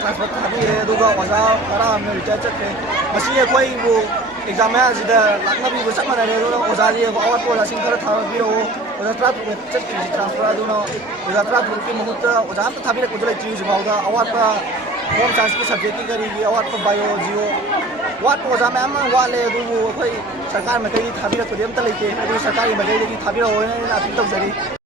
Transfer थाबीरे ओजा खरा हमने रिटायर चक्रे एग्जाम लाखनबी चप माने ओजा अवाट ओजा खर थाबीरो ओजा ट्राफिक चक्री ट्रांसफर ओजा ट्राफिक की मुहूर्त ओजा हम थाबीरको लेकिन अवाट होम साइंस की सब्जेक्ट की करी अवाट बायो जियो वाट ओजा मैम वाले सरकार में कई थाबीरको लेते सरकार की मदद थाबीरो अपील तौजरी।